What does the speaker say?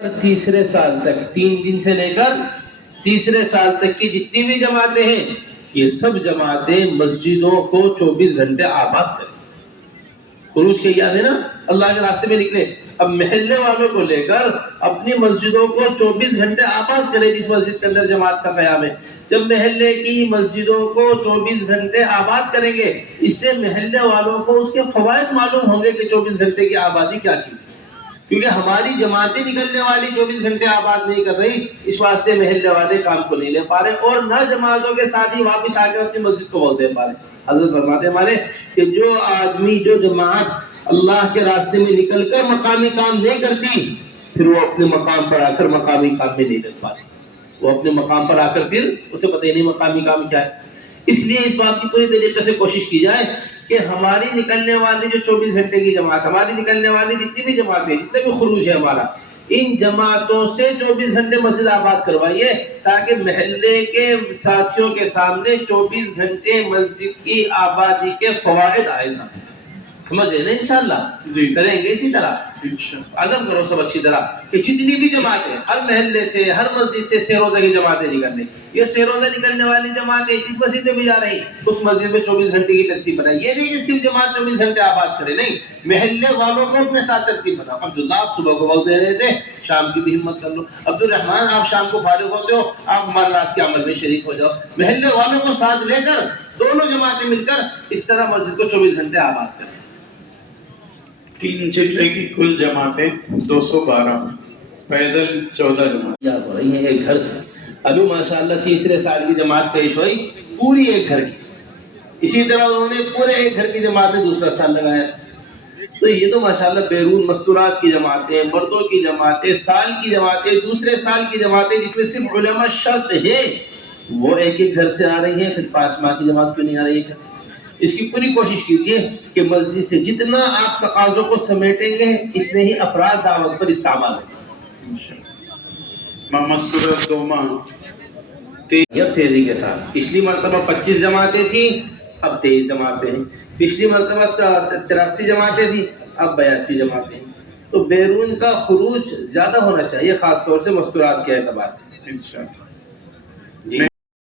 تیسرے سال تک 3 دن سے لے کر تیسرے سال تک کی جتنی بھی جماعتیں ہیں یہ سب جماعتیں مسجدوں کو 24 گھنٹے آباد کریں. خروج کے یاد ہے نا, اللہ کے راستے میں نکلے. اب محلے والوں کو لے کر اپنی مسجدوں کو 24 گھنٹے آباد کرے جس مسجد کے اندر جماعت کا قیام ہے. جب محلے کی مسجدوں کو 24 گھنٹے آباد کریں گے اس سے محلے والوں کو اس کے فوائد معلوم ہوں گے کہ 24 گھنٹے کی آبادی کیا چیز ہے. کیونکہ ہماری جماعتیں نکلنے والی 24 گھنٹے آباد نہیں کر رہی, اس واسطے محلے والے کام کو نہیں لے پا رہے اور نہ جماعتوں کے ساتھ ہی واپس آ کر اپنی مسجد کو بول دے پا رہے. حضرت فرماتے ہیں ہمارے کہ جو آدمی جو جماعت اللہ کے راستے میں نکل کر مقامی کام نہیں کرتی پھر وہ اپنے مقام پر آ کر مقامی کام میں نہیں لگ پاتی. وہ اپنے مقام پر آ کر پھر اسے پتہ ہی نہیں مقامی کام کیا ہے. اس لیے اس بات کی پوری طریقے سے کوشش کی جائے کہ ہماری نکلنے والی جو 24 گھنٹے کی جماعت, ہماری نکلنے والی جتنی بھی جماعتیں, جتنے بھی خروج ہے ہمارا, ان جماعتوں سے 24 گھنٹے مسجد آباد کروائیے تاکہ محلے کے ساتھیوں کے سامنے 24 گھنٹے مسجد کی آبادی کے فوائد آئے. سمجھ رہے نا انشاءاللہ جی کریں گے اسی طرح. عزم کرو سب اچھی طرح کہ جتنی بھی جماعتیں ہر محلے سے ہر مسجد سے سہ روزہ کی جماعتیں نکل رہی, یہ سہ روزہ نکلنے والی جماعتیں جس مسجد میں بھی جا رہی اس مسجد میں 24 گھنٹے کی ترتیب بنائی. یہ نہیں کہ صرف جماعت 24 گھنٹے آباد کرے, نہیں, محلے والوں کو اپنے ساتھ ترتیب بناؤ. عبداللہ آپ صبح کو وقت دے رہے تھے, شام کی بھی ہمت کر لو. عبدالرحمان آپ شام کو فارغ ہوتے ہو, آپ ہمارے رات کے عمل میں شریک ہو جاؤ. محلے والوں کو ساتھ لے کر دونوں جماعتیں مل کر اس طرح مسجد کو 24 گھنٹے آباد کریں. 3 چلے کی کل جماعتیں 212, پیدل 14 جماعت ہو رہی ہیں ایک گھر سے. ابھی ماشاءاللہ تیسرے سال کی جماعت پیش ہوئی پوری ایک گھر کی. اسی طرح انہوں نے پورے ایک گھر کی جماعتیں دوسرا سال لگایا. تو یہ تو ماشاءاللہ بیرون مستورات کی جماعتیں, مردوں کی جماعتیں, سال کی جماعتیں, دوسرے سال کی جماعتیں جس میں صرف علماء شرط ہیں وہ ایک ایک گھر سے آ رہی ہیں. پھر 5 ماہ کی جماعت کیوں نہیں آ رہی ہے؟ اس کی پوری کوشش کیجیے کہ مسجد سے جتنا آپ تقاضوں کو سمیٹیں گے اتنے ہی افراد دعوت پر استعمال ہوں. مستورات 2 ماہ تیزی کے ساتھ. پچھلی مرتبہ 25 جماعتیں تھیں, اب 23 جماعتیں ہیں. پچھلی مرتبہ 83 جماعتیں تھیں, اب 82 جماعتیں ہیں. تو بیرون کا خروج زیادہ ہونا چاہیے خاص طور سے مستورات کے اعتبار سے. انشاءاللہ.